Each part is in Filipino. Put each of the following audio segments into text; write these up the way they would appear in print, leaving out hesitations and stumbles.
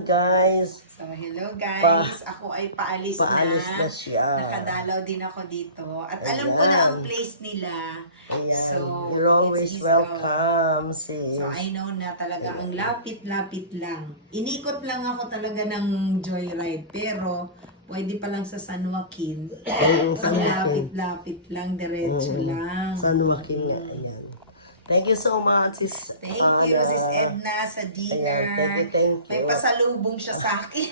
Guys, So, hello guys. Ako ay paalis na siya. Nakadalaw din ako dito. At alam Ayan. ko na ang place nila. Ayan. So, You're always it's welcome, sis. So, I know na talaga ang lapit-lapit lang. Inikot lang ako talaga ng Joyride. Pero, pwede pa lang sa San Joaquin. Ang lapit-lapit lang, diretso lang. San Joaquin nga. Ayan. Thank you so much, sis. Thank you, Sis Edna, sa dinner. Ayan, thank you. May pasalubong siya sa akin.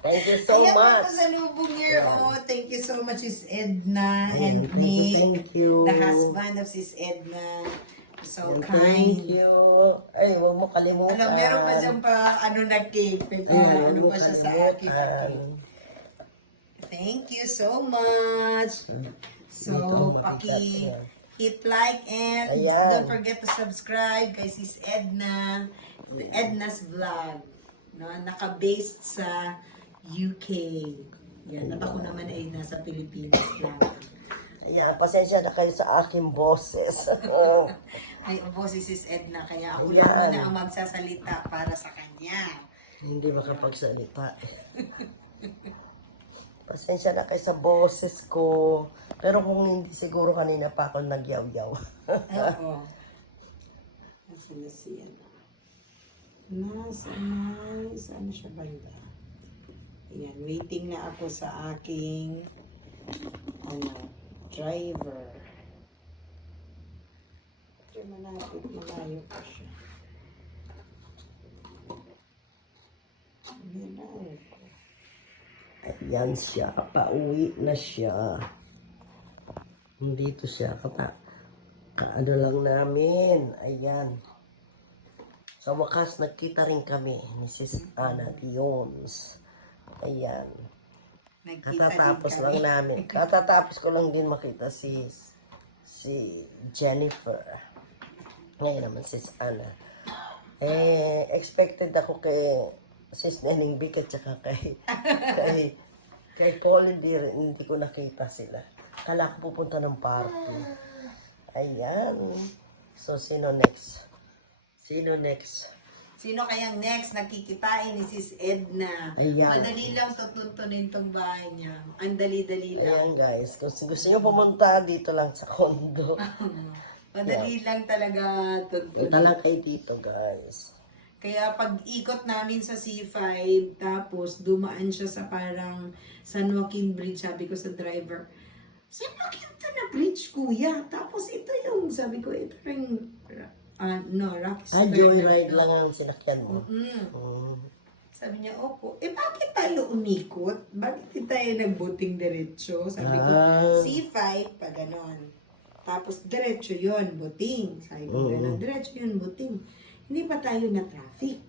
Thank you so Ayan, much. may pasalubong niya. Oh, thank you so much, Sis Edna and Ayan, Nick, thank you. the husband of Sis Edna. So Ayan, kind. Thank you. Ay, huwag mo kalimutan. Alam, meron pa dyan pa, na cake. Ayan, Ano pa siya sa akin. Thank you so much. So, hit like and Ayan. don't forget to subscribe kay Sis Edna, Edna's Vlog, no? Naka-based sa UK. Yan, at ako naman ay nasa Pilipinas lang. Ayan, pasensya na kayo sa aking boses. Ay, ubo si Sis Edna, kaya ako Ayan. lang muna ang magsasalita para sa kanya. Hindi makapagsalita. Pasensya na kayo sa boses ko. Pero kung hindi, siguro kanina pa ako nagyaw-yaw. Oo. Nasaan na siya? Saan siya banda? Ayan, waiting na ako sa aking driver. Pero malapit, malayo pa siya. Ayan na ako. Ayan siya, pauwi na siya. Dito siya, kaano lang namin. Ayan. Sa wakas, nagkita rin kami, Mrs. Ana Diones. Ayan. Katatapos lang namin. Katatapos ko lang din makita si Jennifer. Ngayon naman, Sis Ana. Expected ako kay Sis Neneng Vic at saka kay Colin, hindi ko nakita sila. Kala ko pupunta ng party. Ayan. So, sino next? Sino kayang next nakikitain ni Sis Edna? Ayan. Madali lang tutuntunin tong bahay niya. Ang dali-dali lang. Ayan guys, kung gusto nyo pumunta, dito lang sa condo. Madali lang talaga tuntunin. Punta lang kayo dito guys. Kaya pag ikot namin sa C5, tapos dumaan siya sa parang San Joaquin Bridge, sabi ko sa driver, San Joaquin to na bridge, kuya. Tapos ito yung, sabi ko, ito rin, Rocky Square. Joyride lang ang sinakyan mo. Sabi niya, opo. Bakit tayo umikot? Bakit tayo nagbuting diretso? Sabi ko, C5, pa ganon. Tapos diretso yon buting. Sabi ko, ganon, diretso yun, buting. Hindi pa tayo na-traffic.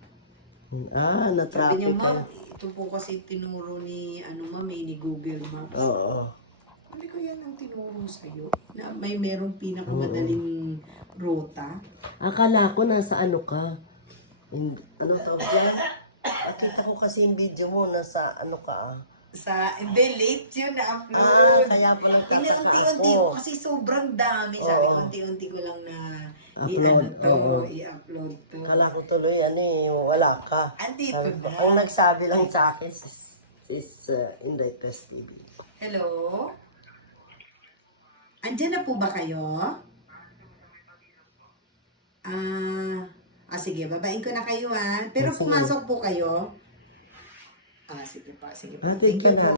Na-traffic. Sabi niya, ma'am, ito po kasi tinuro ni, ni Google Maps. Oo. Sabi ko, yan ang tinuro sa'yo. Na may merong pinakamadaling ruta. Akala ko nasa ano ka. Ano to dyan? Nakita ko kasi yung video mo, nasa ano ka. Sa late yun na-upload. Kaya pala Unti-unti ko kasi sobrang dami. Sabi ko, unti-unti ko lang na i-upload to. Kala ko tuloy, wala ka. Andito na. Ang nagsabi lang sa akin is Inday Quest TV. Hello? Andiyan na po ba kayo? Sige, babain ko na kayo ha. Pero pumasok po kayo. Sige pa, sige pa. Thank you po.